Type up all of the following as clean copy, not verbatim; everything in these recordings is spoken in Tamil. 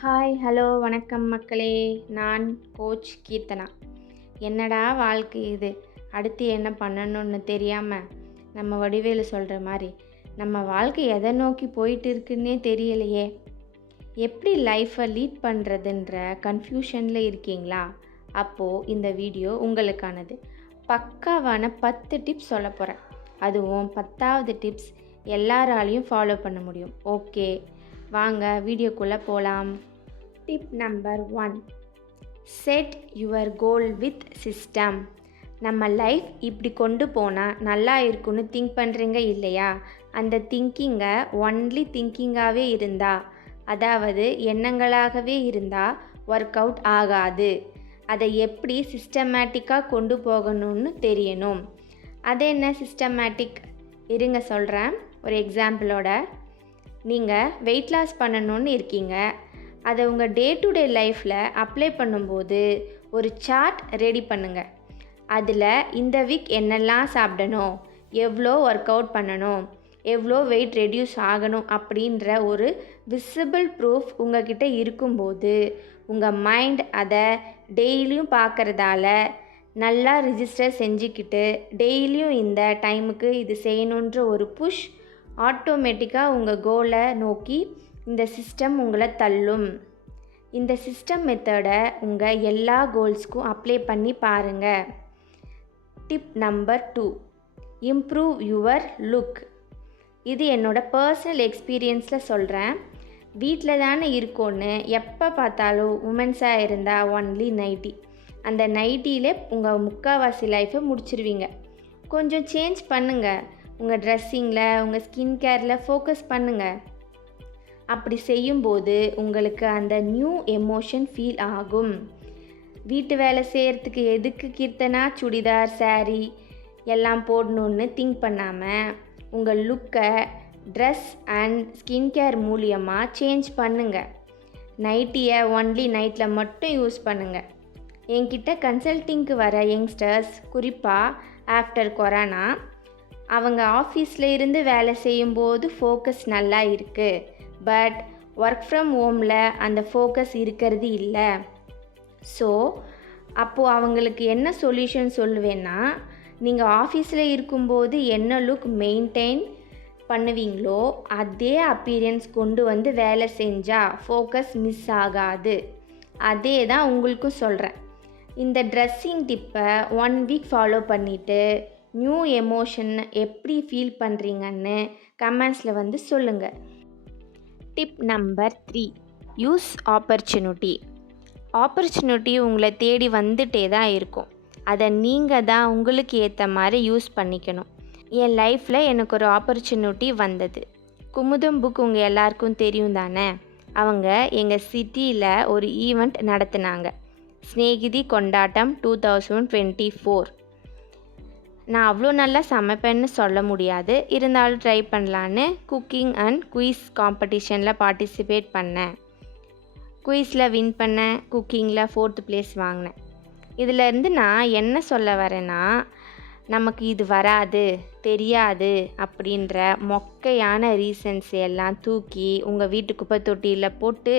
ஹாய் ஹலோ வணக்கம் மக்களே. நான் கோச் கீர்த்தனா. என்னடா வாழ்க்கை இது, அடுத்து என்ன பண்ணணும்னு தெரியாமல் நம்ம வடிவேலு சொல்கிற மாதிரி நம்ம வாழ்க்கை எதை நோக்கி போயிட்டு இருக்குன்னே தெரியலையே, எப்படி லைஃப்பை லீட் பண்ணுறதுன்ற கன்ஃபியூஷனில் இருக்கீங்களா? அப்போது இந்த வீடியோ உங்களுக்கானது. பக்காவான 10 டிப்ஸ் சொல்ல போகிறேன். அதுவும் 10வது டிப்ஸ் எல்லாராலையும் ஃபாலோ பண்ண முடியும். ஓகே, வாங்க வீடியோக்குள்ளே போகலாம். Tip number 1, set your goal with system. நம்ம லைஃப் இப்படி கொண்டு போனால் நல்லா இருக்குன்னு திங்க் பண்ணுறீங்க இல்லையா? அந்த திங்கிங்கை ஒன்லி திங்கிங்காகவே இருந்தால், அதாவது எண்ணங்களாகவே இருந்தால் ஒர்க் அவுட் ஆகாது. அதை எப்படி சிஸ்டமேட்டிக்காக கொண்டு போகணும்னு தெரியணும். அது என்ன சிஸ்டமேட்டிக்? இருங்க சொல்கிறேன் ஒரு எக்ஸாம்பிளோட. நீங்கள் வெயிட் லாஸ் பண்ணணும்னு இருக்கீங்க. அதை உங்கள் டே டு டே லைஃப்பில் அப்ளை பண்ணும்போது ஒரு சார்ட் ரெடி பண்ணுங்கள். அதில் இந்த வீக் என்னெல்லாம் சாப்பிடணும், எவ்வளோ ஒர்க் அவுட் பண்ணணும், எவ்வளோ வெயிட் ரெடியூஸ் ஆகணும் அப்படின்ற ஒரு விசிபிள் ப்ரூஃப் உங்ககிட்ட இருக்கும்போது உங்கள் மைண்ட் அதை டெய்லியும் பார்க்குறதால நல்லா ரிஜிஸ்டர் செஞ்சுக்கிட்டு டெய்லியும் இந்த டைமுக்கு இது செய்யணுன்ற ஒரு புஷ் ஆட்டோமேட்டிக்காக உங்கள் கோலை நோக்கி இந்த சிஸ்டம் உங்களை தள்ளும். இந்த சிஸ்டம் மெத்தடை உங்கள் எல்லா கோல்ஸ்க்கும் அப்ளை பண்ணி பாருங்கள். Tip number 2, improve your look. இது என்னோடய பர்சனல் எக்ஸ்பீரியன்ஸில் சொல்கிறேன். வீட்டில் தானே இருக்கோன்னு எப்போ பார்த்தாலும் உமன்ஸாக இருந்தால் ஒன்லி நைட்டி, அந்த நைட்டியிலே உங்கள் முக்கால்வாசி லைஃப்பை முடிச்சிருவீங்க. கொஞ்சம் சேஞ்ச் பண்ணுங்கள். உங்கள் ட்ரெஸ்ஸிங்கில், உங்கள் ஸ்கின் கேரில் ஃபோக்கஸ் பண்ணுங்கள். அப்படி செய்யும்போது உங்களுக்கு அந்த நியூ எமோஷன் ஃபீல் ஆகும். வீட்டு வேலை செய்கிறதுக்கு எதுக்கு கீர்த்தனா சுடிதார், சாரீ எல்லாம் போடணுன்னு திங்க் பண்ணாமல் உங்கள் லுக்கை ட்ரெஸ் அண்ட் ஸ்கின் கேர் மூலியமாக சேஞ்ச் பண்ணுங்கள். நைட்டியை ஒன்லி நைட்டில் மட்டும் யூஸ் பண்ணுங்கள். என்கிட்ட கன்சல்ட்டிங்க்கு வர யங்ஸ்டர்ஸ், குறிப்பாக ஆஃப்டர் கொரோனா, அவங்க ஆஃபீஸில் இருந்து வேலை செய்யும்போது ஃபோக்கஸ் நல்லா இருக்குது, பட் ஒர்க் ஃப்ரம் ஹோமில் அந்த ஃபோக்கஸ் இருக்கிறது இல்லை. ஸோ அப்போது அவங்களுக்கு என்ன சொல்யூஷன் சொல்லுவேன்னா, நீங்கள் ஆஃபீஸில் இருக்கும்போது என்ன லுக் மெயின்டைன் பண்ணுவீங்களோ அதே அப்பீரியன்ஸ் கொண்டு வந்து வேலை செஞ்சால் ஃபோக்கஸ் மிஸ் ஆகாது. அதே தான் உங்களுக்கும் சொல்கிறேன். இந்த ட்ரெஸ்ஸிங் டிப்பை 1 வீக் ஃபாலோ பண்ணிவிட்டு நியூ எமோஷன் எப்படி ஃபீல் பண்ணுறீங்கன்னு கமெண்ட்ஸில் வந்து சொல்லுங்கள். Tip number 3, use opportunity. Opportunity உங்களை தேடி வந்துட்டே தான் இருக்கும். அதை நீங்கள் தான் உங்களுக்கு ஏற்ற மாதிரி யூஸ் பண்ணிக்கணும். என் லைஃப்பில் எனக்கு ஒரு ஆப்பர்ச்சுனிட்டி வந்தது. குமுதம் புக் உங்கள் எல்லாருக்கும் தெரியும் தானே? அவங்க எங்கள் சிட்டியில் ஒரு ஈவெண்ட் நடத்தினாங்க, ஸ்நேகிதி கொண்டாட்டம் 2024. நான் அவ்வளோ நல்லா சமைப்பேன்னு சொல்ல முடியாது, இருந்தாலும் ட்ரை பண்ணலான்னு குக்கிங் அண்ட் குயிஸ் காம்படிஷனில் பார்ட்டிசிபேட் பண்ணேன். குயிஸில் வின் பண்ணேன், குக்கிங்கில் 4th place வாங்கினேன். இதிலேருந்து நான் என்ன சொல்ல வரேன்னா, நமக்கு இது வராது, தெரியாது அப்படின்ற மொக்கையான ரீசன்ஸ் எல்லாம் தூக்கி உங்கள் வீட்டு குப்பை தொட்டியில் போட்டு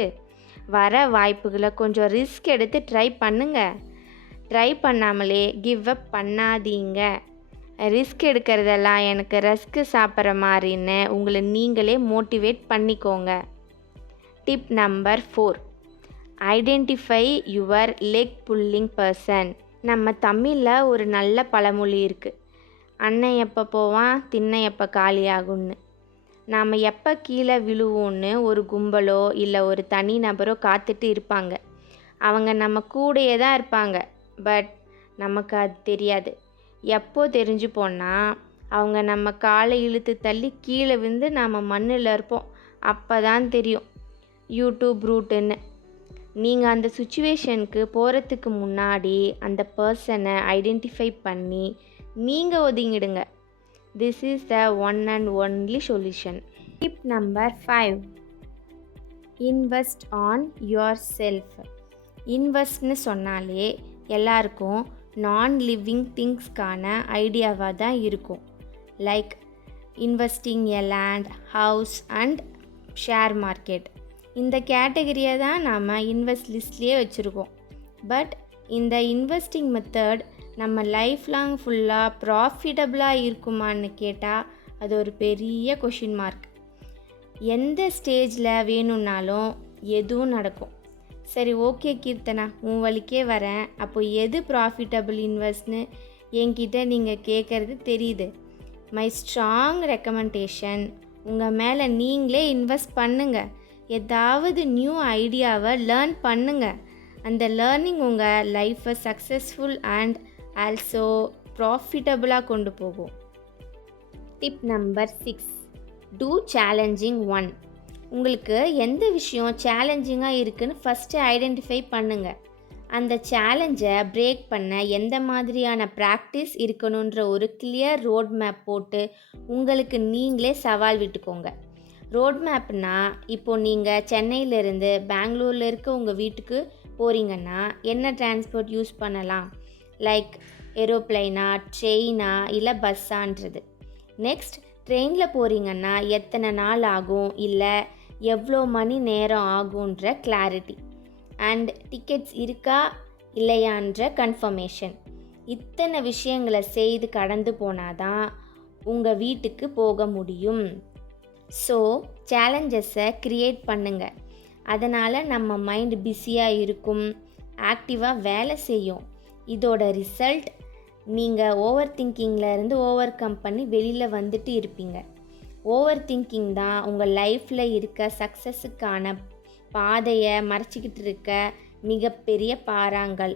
வர வாய்ப்புகளை கொஞ்சம் ரிஸ்க் எடுத்து ட்ரை பண்ணுங்கள். ட்ரை பண்ணாமலே கிவ் அப் பண்ணாதீங்க. ரிஸ்க் எடுக்கிறதெல்லாம் எனக்கு ரஸ்க்கு சாப்பிட்ற மாதிரின்னு உங்களை நீங்களே மோட்டிவேட் பண்ணிக்கோங்க. Tip number 4, identify your leg pulling person. நம்ம தமிழில் ஒரு நல்ல பழமொழி இருக்குது, அண்ணன் எப்போ போவான் திண்ணை எப்போ காலியாகும்னு. நாம் எப்போ கீழே விழுவோன்னு ஒரு கும்பலோ இல்லை ஒரு தனி நபரோ காத்துட்டு இருப்பாங்க. அவங்க நம்ம கூடயே தான் இருப்பாங்க, பட் நமக்கு அது தெரியாது. எப்போ தெரிஞ்சு போனால் அவங்க நம்ம காலை இழுத்து தள்ளி கீழே விழுந்து நாம் மண்ணில் இருப்போம். அப்போ தான் தெரியும் யூடியூப் ரூட்டுன்னு. நீங்கள் அந்த சுச்சுவேஷனுக்கு போகிறதுக்கு முன்னாடி அந்த பர்சனை ஐடென்டிஃபை பண்ணி நீங்கள் ஒதுங்கிடுங்க. This is the one and only solution. Tip number 5, invest on yourself. இன்வெஸ்ட்னு சொன்னாலே எல்லாருக்கும் நான் லிவிங் திங்ஸ்க்கான ஐடியாவாக தான் இருக்கும். Like investing a land, house and share market. இந்த கேட்டகரியை தான் நாம் இன்வெஸ்ட் லிஸ்ட்லேயே வச்சுருக்கோம். பட் இந்த இன்வெஸ்டிங் மெத்தட் நம்ம லைஃப் லாங் ஃபுல்லாக ப்ராஃபிட்டபுளாக இருக்குமான்னு கேட்டால் அது ஒரு பெரிய கொஷின் மார்க். எந்த ஸ்டேஜில் வேணும்னாலும் எதுவும் நடக்கும். சரி, ஓகே கீர்த்தனா, உன் வழிக்கே வரேன். அப்போ எது ப்ராஃபிட்டபிள் இன்வெஸ்ட்னு என்கிட்ட நீங்கள் கேட்குறது தெரியுது. மை ஸ்ட்ராங் ரெக்கமெண்டேஷன், உங்கள் மேலே நீங்களே இன்வெஸ்ட் பண்ணுங்கள். ஏதாவது நியூ ஐடியாவை லேர்ன் பண்ணுங்கள். அந்த லேர்னிங் உங்கள் லைஃப்பை சக்ஸஸ்ஃபுல் அண்ட் ஆல்சோ ப்ராஃபிட்டபுளாக கொண்டு போகும். Tip number 6, do challenging one. உங்களுக்கு எந்த விஷயம் சேலஞ்சிங்காக இருக்குதுன்னு ஃபஸ்ட்டு ஐடென்டிஃபை பண்ணுங்கள். அந்த சேலஞ்சை பிரேக் பண்ண எந்த மாதிரியான ப்ராக்டிஸ் இருக்கணுன்ற ஒரு கிளியர் ரோட் மேப் போட்டு உங்களுக்கு நீங்களே சவால் விட்டுக்கோங்க. ரோட் மேப்னால், இப்போது நீங்கள் சென்னையிலேருந்து பெங்களூரில் இருக்க உங்கள் வீட்டுக்கு போகிறீங்கன்னா என்ன டிரான்ஸ்போர்ட் யூஸ் பண்ணலாம், லைக் ஏரோப்ளைனா, ட்ரெயினா, இல்லை பஸ்ஸான்றது. நெக்ஸ்ட், ட்ரெயினில் போகிறீங்கன்னா எத்தனை நாள் ஆகும், இல்லை எவ்வளோ மணி நேரம் ஆகுன்ற கிளாரிட்டி. அண்ட் டிக்கெட்ஸ் இருக்கா இல்லையான்ற கன்ஃபர்மேஷன். இத்தனை விஷயங்களை செய்து கடந்து போனாதான் உங்கள் வீட்டுக்கு போக முடியும். ஸோ சேலஞ்சஸை க்ரியேட் பண்ணுங்கள். அதனால் நம்ம மைண்ட் பிஸியாக இருக்கும், ஆக்டிவாக வேலை செய்யும். இதோட ரிசல்ட் நீங்கள் ஓவர் திங்கிங்கில் ஓவர் கம் பண்ணி வெளியில் வந்துட்டு இருப்பீங்க. ஓவர் திங்கிங் தான் உங்கள் லைஃப்பில் இருக்க சக்ஸஸுக்கான பாதையை மறைச்சிக்கிட்டு இருக்க மிகப்பெரிய பாறாங்கல்.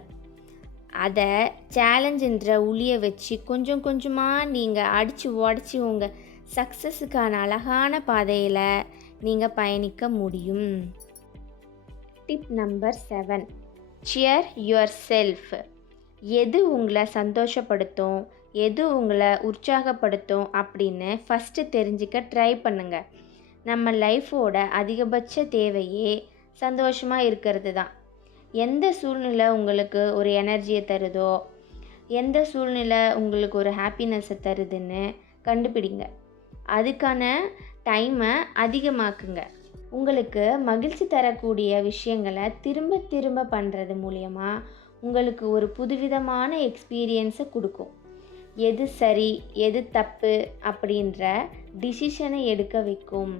அதை சேலஞ்சுன்ற உளியை வச்சு கொஞ்சம் கொஞ்சமாக நீங்கள் அடித்து உடச்சி உங்கள் சக்ஸஸுக்கான அழகான பாதையில் நீங்கள் பயணிக்க முடியும். Tip number 7, cheer your yourself உங்களை சந்தோஷப்படுத்தும், எது உங்களை உற்சாகப்படுத்தும் அப்படின்னு ஃபஸ்ட்டு தெரிஞ்சுக்க ட்ரை பண்ணுங்கள். நம்ம லைஃபோட அதிகபட்ச தேவையே சந்தோஷமாக இருக்கிறது தான். எந்த சூழ்நிலை உங்களுக்கு ஒரு எனர்ஜியை தருதோ, எந்த சூழ்நிலை உங்களுக்கு ஒரு ஹாப்பினஸ்ஸை தருதுன்னு கண்டுபிடிங்க. அதுக்கான டைமை அதிகமாக்குங்க. உங்களுக்கு மகிழ்ச்சி தரக்கூடிய விஷயங்களை திரும்ப திரும்ப பண்ணுறது மூலயமா உங்களுக்கு ஒரு புதுவிதமான எக்ஸ்பீரியன்ஸை கொடுக்கும். எது சரி எது தப்பு அப்படின்ற டிசிஷனை எடுக்க வைக்கும்.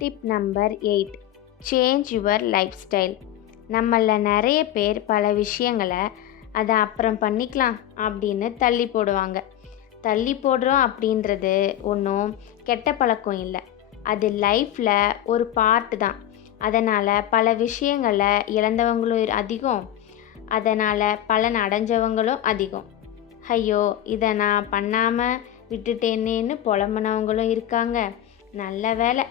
Tip number 8, change your lifestyle. நம்மளில் நிறைய பேர் பல விஷயங்களை அதை அப்புறம் பண்ணிக்கலாம் அப்படின்னு தள்ளி போடுவாங்க. தள்ளி போடுறோம் அப்படின்றது ஒன்றும் கெட்ட பழக்கம் இல்லை, அது லைஃப்பில் ஒரு பார்ட்டு தான். அதனால் பல விஷயங்களை இழந்தவங்களும் அதிகம், அதனால் பலன் அடைஞ்சவங்களும் அதிகம். ஐயோ, இதை நான் பண்ணாமல் விட்டுட்டேனேன்னு புலம்புனவங்களும் இருக்காங்க. நல்ல வேலை,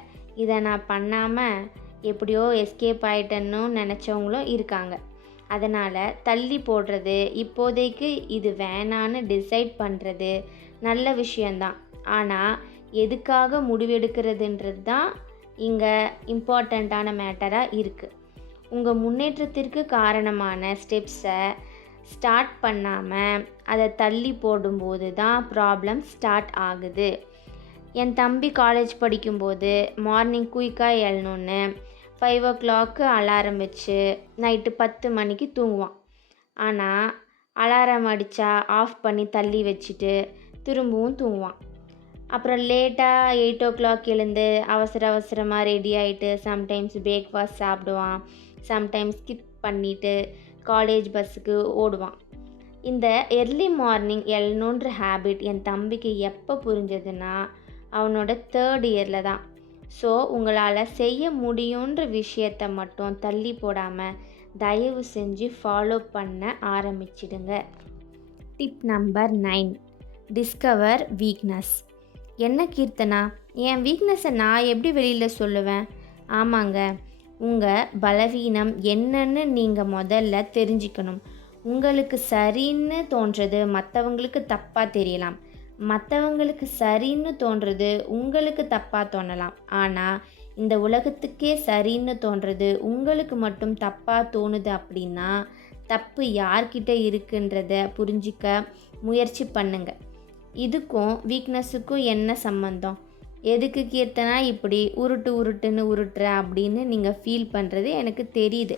இதை நான் பண்ணாமல் எப்படியோ எஸ்கேப் ஆகிட்டேன்னு நினச்சவங்களும் இருக்காங்க. அதனால் தள்ளி போடுறது, இப்போதைக்கு இது வேணான்னு டிசைட் பண்ணுறது நல்ல விஷயந்தான். ஆனால் எதுக்காக முடிவெடுக்கிறதுன்றது தான் இங்கே இம்பார்ட்டண்ட்டான மேட்டராக இருக்குது. உங்கள் முன்னேற்றத்திற்கு காரணமான ஸ்டெப்ஸை ஸ்டார்ட் பண்ணாமல் அதை தள்ளி போடும்போது தான் ப்ராப்ளம் ஸ்டார்ட் ஆகுது. என் தம்பி காலேஜ் படிக்கும்போது மார்னிங் குயிக்காக எழணுன்னு 5 o'clock அலாரம் வச்சு நைட்டு 10 மணிக்கு தூங்குவான். ஆனால் அலாரம் அடித்தா ஆஃப் பண்ணி தள்ளி வச்சுட்டு திரும்பவும் தூங்குவான். அப்புறம் லேட்டாக 8 o'clock எழுந்து அவசரமாக ரெடி ஆகிட்டு சம்டைம்ஸ் பிரேக்ஃபாஸ்ட் சாப்பிடுவான், சம்டைம்ஸ் ஸ்கிப் பண்ணிவிட்டு காலேஜ் பஸ்ஸுக்கு ஓடுவான். இந்த எர்லி மார்னிங் எழணுன்ற ஹேபிட் என் தம்பிக்கு எப்போ புரிஞ்சதுன்னா அவனோட 3rd இயரில் தான். ஸோ உங்களால் செய்ய முடியுன்ற விஷயத்தை மட்டும் தள்ளி போடாமல் தயவு செஞ்சு ஃபாலோ பண்ண ஆரம்பிச்சிடுங்க. Tip number 9, discover weakness. என்ன கீர்த்தனா, என் வீக்னஸை நான் எப்படி வெளியில் சொல்லுவேன்? ஆமாங்க, உங்கள் பலவீனம் என்னன்னு நீங்கள் முதல்ல தெரிஞ்சுக்கணும். உங்களுக்கு சரின்னு தோன்றது மற்றவங்களுக்கு தப்பாக தெரியலாம், மற்றவங்களுக்கு சரின்னு தோன்றது உங்களுக்கு தப்பாக தோணலாம். ஆனால் இந்த உலகத்துக்கே சரின்னு தோன்றது உங்களுக்கு மட்டும் தப்பாக தோணுது அப்படின்னா தப்பு யார்கிட்ட இருக்குன்றத புரிஞ்சிக்க முயற்சி பண்ணுங்க. இதுக்கும் வீக்னஸுக்கும் என்ன சம்பந்தம்? எதுக்கு கீர்த்தனா இப்படி உருட்டுன்னு உருட்டுற அப்படின்னு நீங்கள் ஃபீல் பண்ணுறது எனக்கு தெரியுது.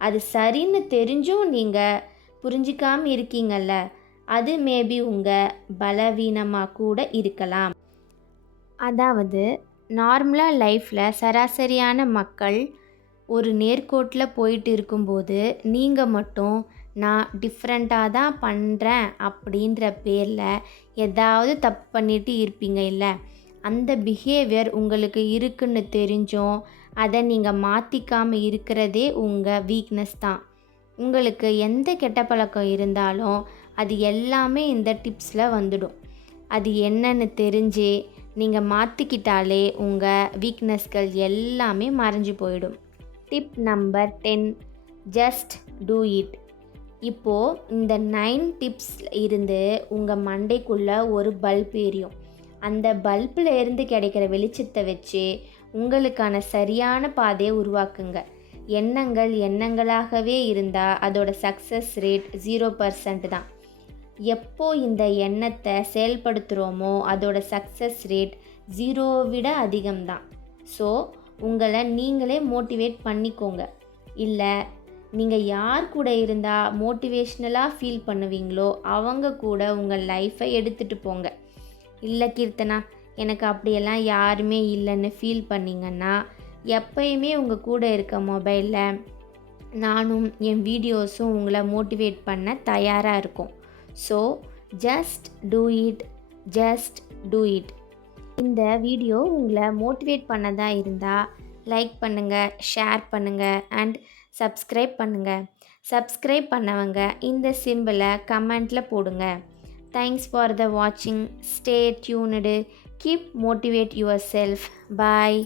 அது சரின்னு தெரிஞ்சும் நீங்கள் புரிஞ்சிக்காமல் இருக்கீங்கல்ல, அது மேபி உங்கள் பலவீனமாக கூட இருக்கலாம். அதாவது நார்மலாக லைஃப்பில் சராசரியான மக்கள் ஒரு நேர்கோட்டில் போயிட்டு இருக்கும்போது நீங்கள் மட்டும் நான் டிஃப்ரெண்ட்டாக தான் பண்ணுறேன் அப்படின்ற பேரில் ஏதாவது தப்பு பண்ணிட்டு இருப்பீங்க இல்லை? அந்த பிஹேவியர் உங்களுக்கு இருக்குன்னு தெரிஞ்சும் அதை நீங்கள் மாற்றிக்காமல் இருக்கிறதே உங்கள் வீக்னஸ் தான். உங்களுக்கு எந்த கெட்ட பழக்கம் இருந்தாலும் அது எல்லாமே இந்த டிப்ஸில் வந்துடும். அது என்னன்னு தெரிஞ்சு நீங்கள் மாற்றிக்கிட்டாலே உங்கள் வீக்னஸ்கள் எல்லாமே மறைஞ்சு போயிடும். Tip number 10, just do it. இப்போது இந்த 9 டிப்ஸ் இருந்து உங்கள் மண்டைக்குள்ளே ஒரு பல்ப் எரியும். அந்த பல்பில் இருந்து கிடைக்கிற வெளிச்சத்தை வச்சு உங்களுக்கான சரியான பாதையை உருவாக்குங்க. எண்ணங்களாகவே இருந்தால் அதோட சக்ஸஸ் ரேட் 0% தான். எப்போ இந்த எண்ணத்தை செயல்படுத்துகிறோமோ அதோட சக்ஸஸ் ரேட் 0 விட அதிகம்தான். ஸோ உங்களை நீங்களே மோட்டிவேட் பண்ணிக்கோங்க. இல்லை நீங்கள் யார் கூட இருந்தால் மோட்டிவேஷ்னலாக ஃபீல் பண்ணுவீங்களோ அவங்க கூட உங்கள் லைஃப்பை எடுத்துகிட்டு போங்க. இல்லை கீர்த்தனா எனக்கு அப்படியெல்லாம் யாருமே இல்லைன்னு ஃபீல் பண்ணிங்கன்னா எப்பயுமே உங்கள் கூட இருக்க மொபைலில் நானும் என் வீடியோஸும் உங்களை மோட்டிவேட் பண்ண தயாராக இருக்கும். So just do it. இந்த வீடியோ உங்களை மோட்டிவேட் பண்ணதாக இருந்தால் லைக் பண்ணுங்கள், ஷேர் பண்ணுங்கள் அண்ட் சப்ஸ்கிரைப் பண்ணுங்கள். சப்ஸ்கிரைப் பண்ணவங்க இந்த சிம்பிளை கமெண்ட்டில் போடுங்க. தேங்க்ஸ் ஃபார் த வாட்சிங். Stay tuned. Keep motivate your self. Bye.